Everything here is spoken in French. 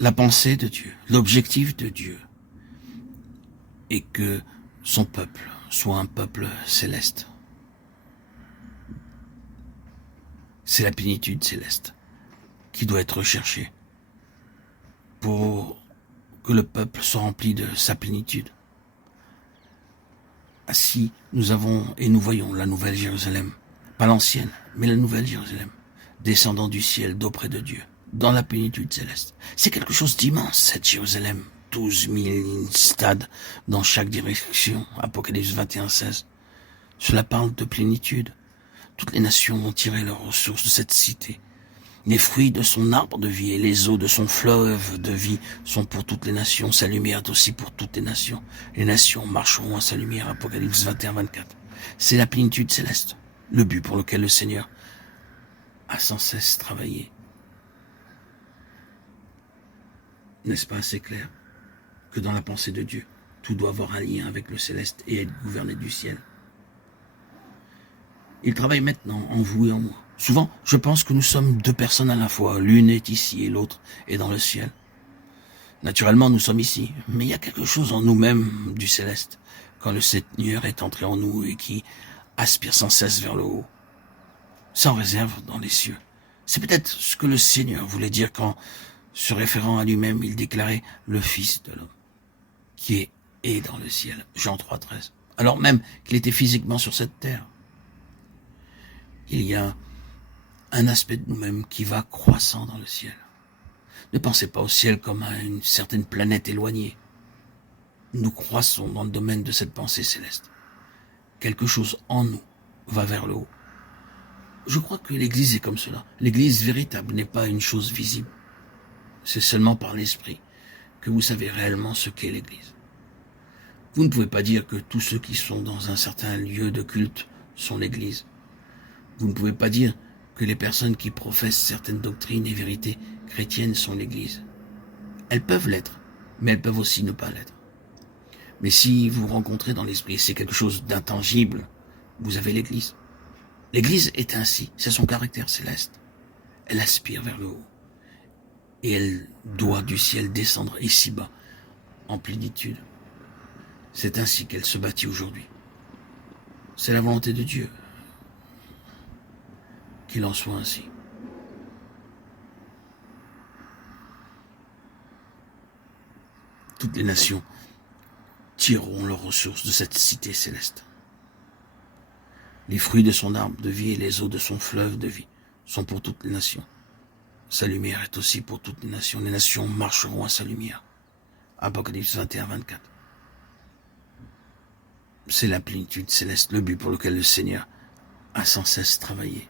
la pensée de Dieu, l'objectif de Dieu est que son peuple soit un peuple céleste. C'est la plénitude céleste qui doit être recherchée pour que le peuple soit rempli de sa plénitude. Ainsi, nous avons et nous voyons la nouvelle Jérusalem, pas l'ancienne, mais la nouvelle Jérusalem, descendant du ciel d'auprès de Dieu, dans la plénitude céleste. C'est quelque chose d'immense, cette Jérusalem. 12 000 stades dans chaque direction, Apocalypse 21:16. Cela parle de plénitude. Toutes les nations vont tirer leurs ressources de cette cité. Les fruits de son arbre de vie et les eaux de son fleuve de vie sont pour toutes les nations. Sa lumière est aussi pour toutes les nations. Les nations marcheront à sa lumière, Apocalypse 21:24. C'est la plénitude céleste, le but pour lequel le Seigneur a sans cesse travaillé. N'est-ce pas assez clair que dans la pensée de Dieu, tout doit avoir un lien avec le céleste et être gouverné du ciel? Il travaille maintenant en vous et en moi. Souvent, je pense que nous sommes deux personnes à la fois. L'une est ici et l'autre est dans le ciel. Naturellement, nous sommes ici, mais il y a quelque chose en nous-mêmes du céleste, quand le Seigneur est entré en nous et qui aspire sans cesse vers le haut, sans réserve dans les cieux. C'est peut-être ce que le Seigneur voulait dire quand, se référant à lui-même, il déclarait le Fils de l'homme, qui est dans le ciel. Jean 3:13. Alors même qu'il était physiquement sur cette terre. Il y a un aspect de nous-mêmes qui va croissant dans le ciel. Ne pensez pas au ciel comme à une certaine planète éloignée. Nous croissons dans le domaine de cette pensée céleste. Quelque chose en nous va vers le haut. Je crois que l'Église est comme cela. L'Église véritable n'est pas une chose visible. C'est seulement par l'Esprit que vous savez réellement ce qu'est l'Église. Vous ne pouvez pas dire que tous ceux qui sont dans un certain lieu de culte sont l'Église. Vous ne pouvez pas dire que les personnes qui professent certaines doctrines et vérités chrétiennes sont l'Église. Elles peuvent l'être, mais elles peuvent aussi ne pas l'être. Mais si vous rencontrez dans l'esprit, c'est quelque chose d'intangible, vous avez l'Église. L'Église est ainsi, c'est son caractère céleste. Elle aspire vers le haut. Et elle doit du ciel descendre ici-bas, en plénitude. C'est ainsi qu'elle se bâtit aujourd'hui. C'est la volonté de Dieu. Qu'il en soit ainsi. Toutes les nations tireront leurs ressources de cette cité céleste. Les fruits de son arbre de vie et les eaux de son fleuve de vie sont pour toutes les nations. Sa lumière est aussi pour toutes les nations. Les nations marcheront à sa lumière. Apocalypse 21:24. C'est la plénitude céleste, le but pour lequel le Seigneur a sans cesse travaillé.